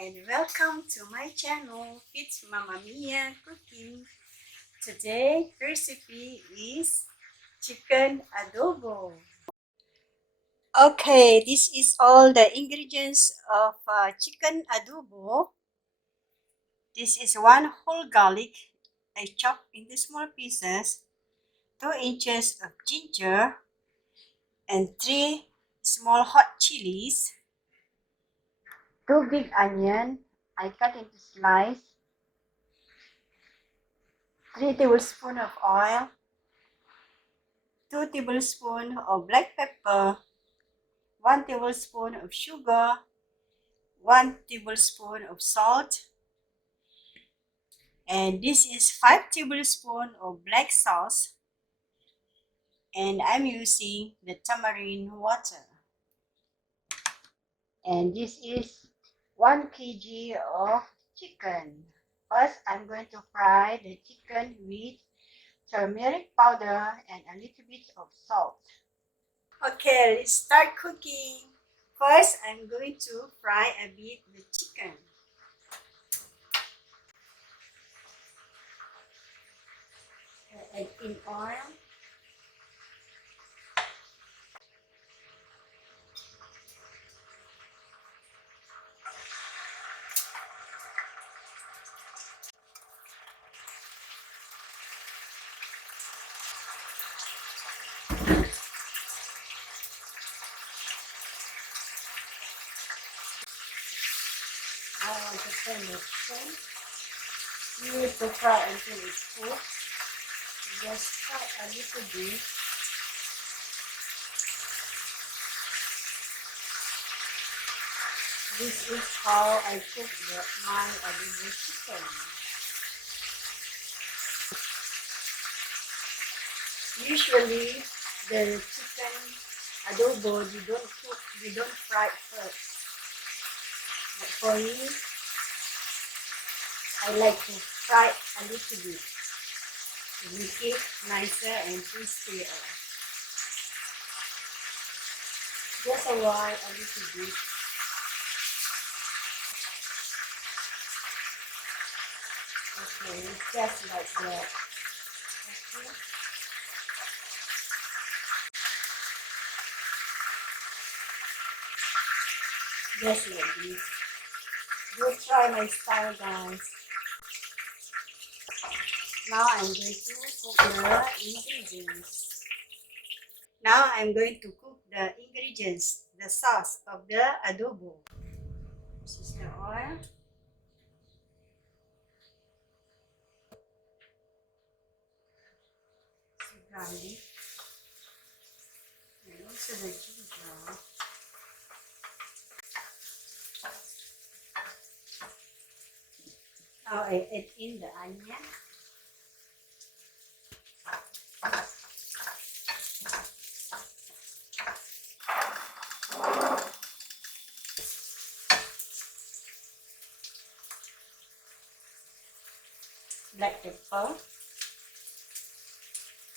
and welcome to my channel. It's Mamamia Cooking. Today recipe is chicken adobo. Okay, this is all the ingredients of chicken adobo. This is 1 whole garlic I chopped into small pieces, 2 inches of ginger, and 3 small hot chilies, 2 big onion I cut into slices, 3 tablespoons of oil, 2 tablespoons of black pepper, 1 tablespoon of sugar, 1 tablespoon of salt, and this is 5 tablespoons of black sauce, and I'm using the tamarind water. And this is 1 kg of chicken. First, I'm going to fry the chicken with turmeric powder and a little bit of salt. Okay, let's start cooking. First, I'm going to fry a bit the chicken. Add in oil. I want to turn the chicken. You need to fry until it's cooked. Just fry a little bit. This is how I cook my adobo chicken. Usually, the chicken adobo you don't fry it first. But for me, I like to fry it a little bit to make it nicer and crispier. Just a while, a little bit. Okay, just like that. Okay. Just like this. Go try my style, guys. Now I'm going to cook the ingredients. Now I'm going to cook the ingredients, the sauce of the adobo. This is the oil. Garlic. And also the ginger. Now I add in the onion. Black pepper.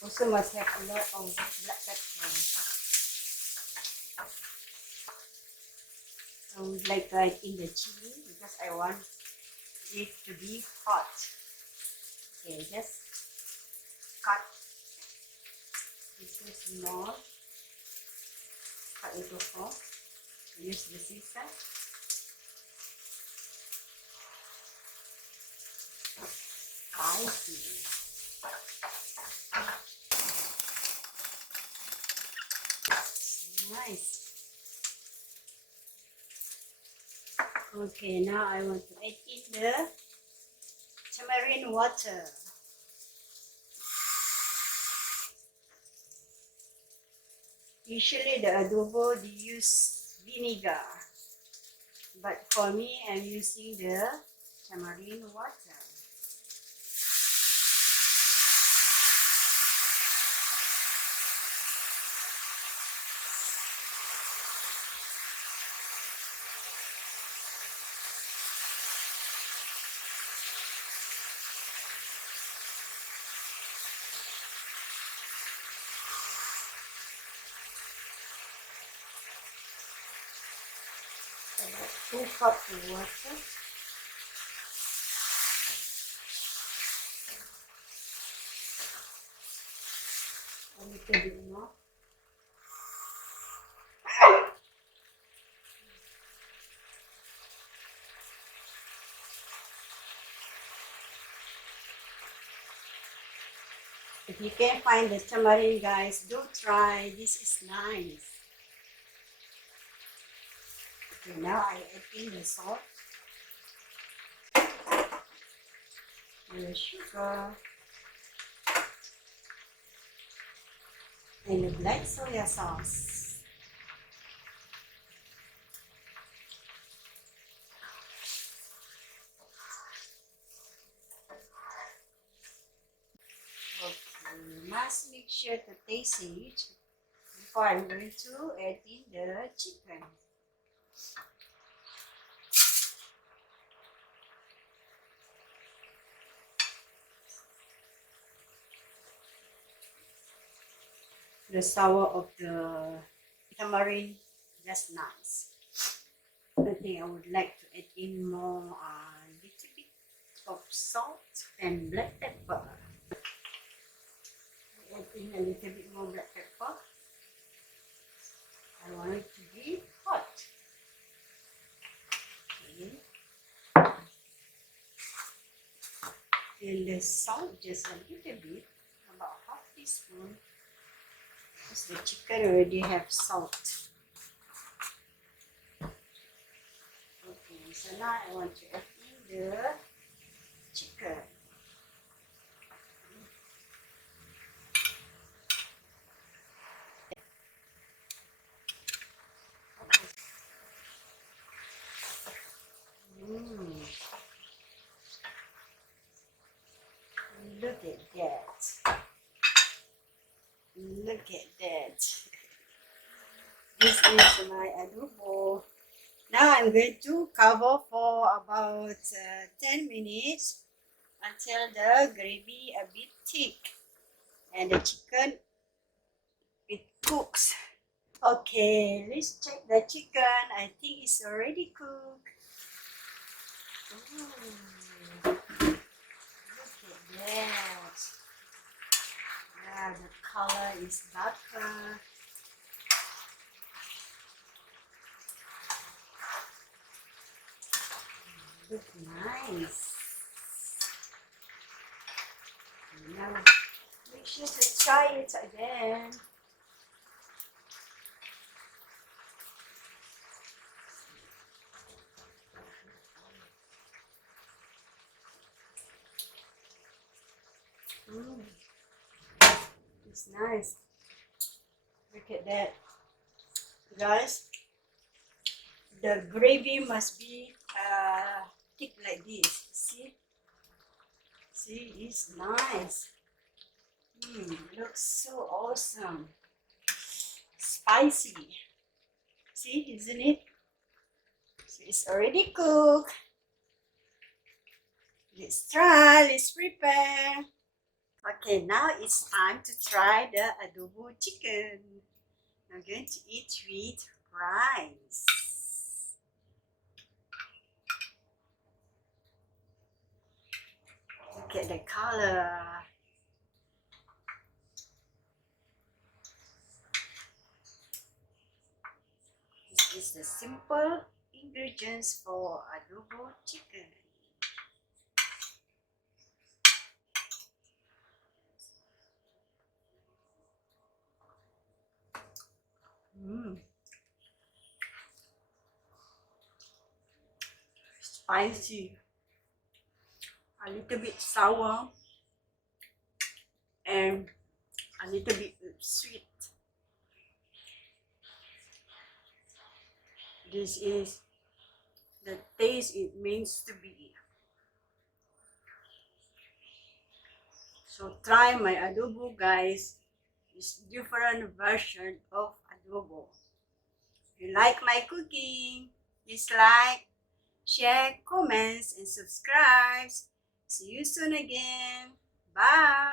Also must have a lot of black pepper. I would like to add in the chili because I want it to be hot. Okay, just cut into small. Cut into 4. Use the scissors. Spicy. Nice. Okay, now I want to add in the Tamarin water. Usually the adobo they use vinegar, but for me I'm using the Tamarin water. About 2 cups of water. A little bit more. If you can't find the tamarin, guys, do try. This is nice. Okay, now I add in the salt, the sugar, and the black soya sauce. Okay, must make sure to taste it before I'm going to add in the chicken. The sour of the tamarind, that's nice. I think I would like to add in more little bit of salt and black pepper. Add in a little bit more black pepper. I want it to be hot. Okay. And the salt just a little bit, about half teaspoon, because the chicken already have salt. Okay, so now I want to add in the chicken. Look at that. Look at that. This is my adobo. Now I'm going to cover for about 10 minutes until the gravy a bit thick and the chicken it cooks. Okay, let's check the chicken. I think it's already cooked. Ooh, look at that. Yeah, the color is darker. Look nice. Now make sure to try it again. It's nice. Look at that, guys. The gravy must be thick like this. See, it's nice. Looks so awesome. Spicy. See, isn't it? So it's already cooked. Let's try. Let's prepare. Okay, now it's time to try the adobo chicken. I'm going to eat with rice. Look at the color. This is the simple ingredients for adobo chicken. Spicy, a little bit sour, and a little bit sweet. This is the taste it means to be. So try my adobo, guys. It's different version of adobo. If you like my cooking, please like, share, comments, and subscribe. See you soon again. Bye.